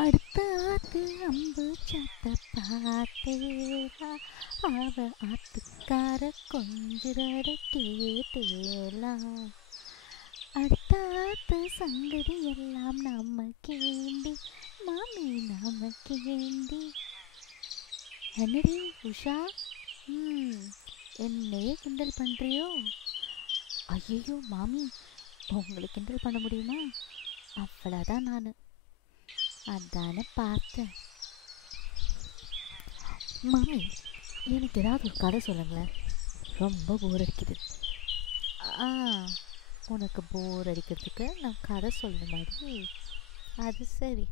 அடுத்த ஆத்து அம்பு சத்த பார்த்தேலா, அவ ஆத்துக்கார கொஞ்சிரட கேட்டேலா. அடுத்த ஆத்து சங்கதி எல்லாம் நமக்கேண்டி, மாமி நமக்கேண்டி. என்னடி உஷா, என்னையே கிண்டல் பண்ணுறியோ? ஐயோ மாமி, உங்களை கிண்டல் பண்ண முடியுமா? அவ்வளோதான் நான் அதானே பார்த்தேன். மாமி, எனக்கு ஏதாவது ஒரு கதை சொல்லுங்களேன், ரொம்ப போர் அடிக்குது. ஆ, உனக்கு போர் அடிக்கிறதுக்கு நான் கதை சொல்லுற மாதிரி? அது சரி,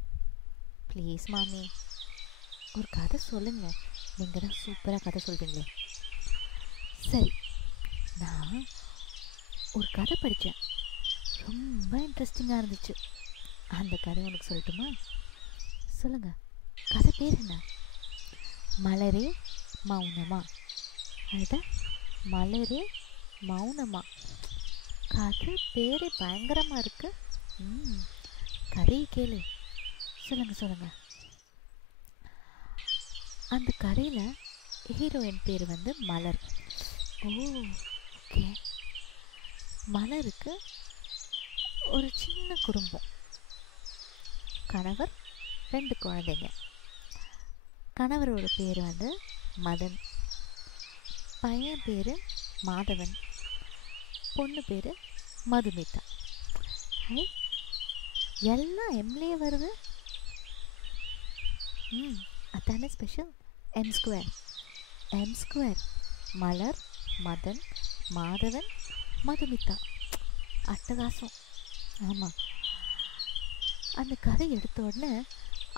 ப்ளீஸ் மாமி ஒரு கதை சொல்லுங்க. நீங்கள் தான் சூப்பராக கதை சொல்வீங்களே. சரி, நான் ஒரு கதை படித்தேன், ரொம்ப இன்ட்ரெஸ்டிங்காக இருந்துச்சு. அந்த கதை உனக்கு சொல்லட்டுமா? சொல்லுங்கள். கதை பேர் என்ன? மலரே மௌனமா. அதுதான், மலரே மௌனமா. கதை பேரே பயங்கரமாக இருக்கு. கதையை கேளு. சொல்லுங்கள். அந்த கதையில் ஹீரோயின் பேர் வந்து மலர். ஓ, ஓகே. மலருக்கு ஒரு சின்ன குடும்பம், கணவர், 2 குழந்தைங்க. கணவரோட பேர் வந்து மதன், பையன் பேர் மாதவன், பொண்ணு பேர் மதுமிதா. ஹை, எல்லாம் எம்லேயே வருது. அதானே ஸ்பெஷல். M². மலர், மதன், மாதவன், மதுமிதா. அட்டகாசம். ஆமாம். அந்த கதை எடுத்த உடனே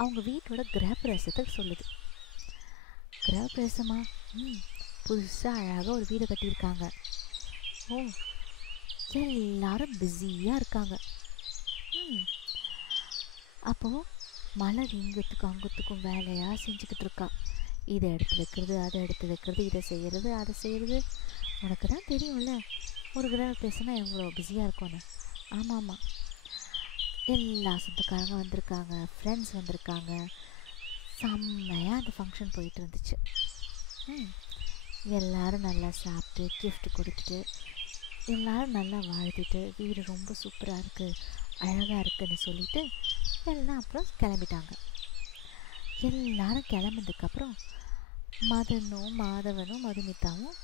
அவங்க வீட்டோட கிரகப்பிரவேசத்தை சொல்லுது. கிரகப்பிரவேசமா? புதுசாக அழகாக ஒரு வீடு கட்டியிருக்காங்க. ஓ, எல்லாரும் பிஸியாக இருக்காங்க. அப்போது மலர் இங்கத்துக்கும் அங்கத்துக்கும் வேலையாக செஞ்சுக்கிட்டு இருக்கா. இதை எடுத்து வைக்கிறது, அதை எடுத்து வைக்கிறது, இதை செய்கிறது, அதை செய்கிறது. உனக்கு தான் தெரியும்ல ஒரு கிரகப்பிரவேசம்னா எவ்வளோ பிஸியாக இருக்கும்னு. ஆமாம், எல்லா சொந்தக்காரங்க வந்திருக்காங்க, ஃப்ரெண்ட்ஸ் வந்திருக்காங்க. செம்மையாக அந்த ஃபங்க்ஷன் போயிட்டு இருந்துச்சு. எல்லோரும் நல்லா சாப்பிட்டு கிஃப்ட் கொடுத்துட்டு எல்லோரும் நல்லா வாழ்த்திட்டு வீடு ரொம்ப சூப்பராக இருக்குது, அழகாக இருக்குதுன்னு சொல்லிவிட்டு எல்லாம் அப்புறம் கிளம்பிட்டாங்க. எல்லாரும் கிளம்புனதுக்கப்புறம் மதனும் மாதவனும் மதுமிதாவும்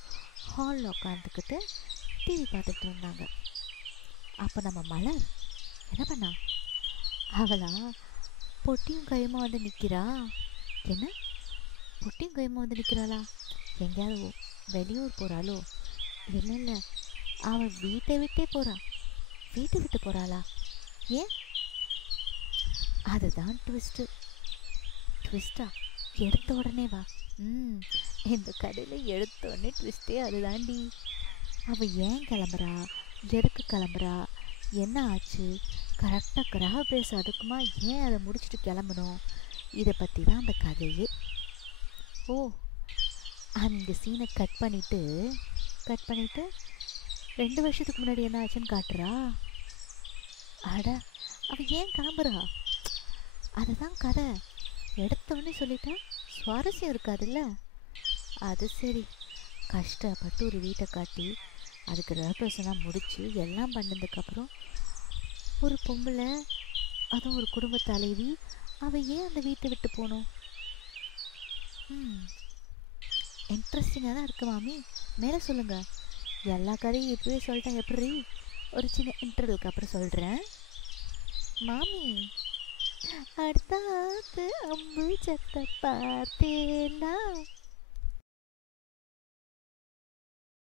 ஹாலில் உட்காந்துக்கிட்டு டிவி பார்த்துட்டு இருந்தாங்க. அப்போ நம்ம மலர் என்ன பண்ணா? அவளா பொட்டியும் கையுமா வந்து நிற்கிறா. என்ன, பொட்டியும் கையுமா வந்து நிற்கிறாளா? எங்கேயாவது வெளியூர் போகிறாளோ? இல்லை, அவள் வீட்டை விட்டே போகிறா. வீட்டை விட்டு போகிறாளா? ஏன்? அதுதான் ட்விஸ்டா? எடுத்த உடனே வா. இந்த கடையில் எடுத்த உடனே ட்விஸ்டே அதுதாண்டி. அவள் ஏன் கிளம்புறா, எதுக்கு கிளம்புறா, என்ன ஆச்சு, கரெக்டாக கிரகப்பிரவேசம் அதுக்குமா, ஏன் அதை முடிச்சுட்டு கிளம்பணும், இதை பற்றி தான் அந்த கதையே. ஓ, அந்த சீனை கட் பண்ணிவிட்டு 2 வருஷத்துக்கு முன்னாடி என்ன ஆச்சுன்னு காட்டுறா. அட, அவள் ஏன் கிளம்புறா? அதுதான் கதை. எடுத்தோடனே சொல்லிட்டா சுவாரஸ்யம் இருக்காதுல்ல. அது சரி, கஷ்டப்பட்டு ஒரு வீட்டை காட்டி அதுக்கு கிரகப்பிரவேசம்லாம் முடித்து எல்லாம் பண்ணதுக்கப்புறம் ஒரு பொம்பளை, அதுவும் ஒரு குடும்ப தலைவி, அவள் ஏன் அந்த வீட்டை விட்டு போகணும்? இன்ட்ரெஸ்டிங்காக தான் இருக்குது மாமி, மேலே சொல்லுங்கள். எல்லா கதையும் இப்போவே சொல்லிட்டேன், எப்படி? ஒரு சின்ன இன்டர்வியூக்கு அப்புறம் சொல்கிறேன் மாமி. அடுத்த அம்பு சத்த பார்த்தேலா.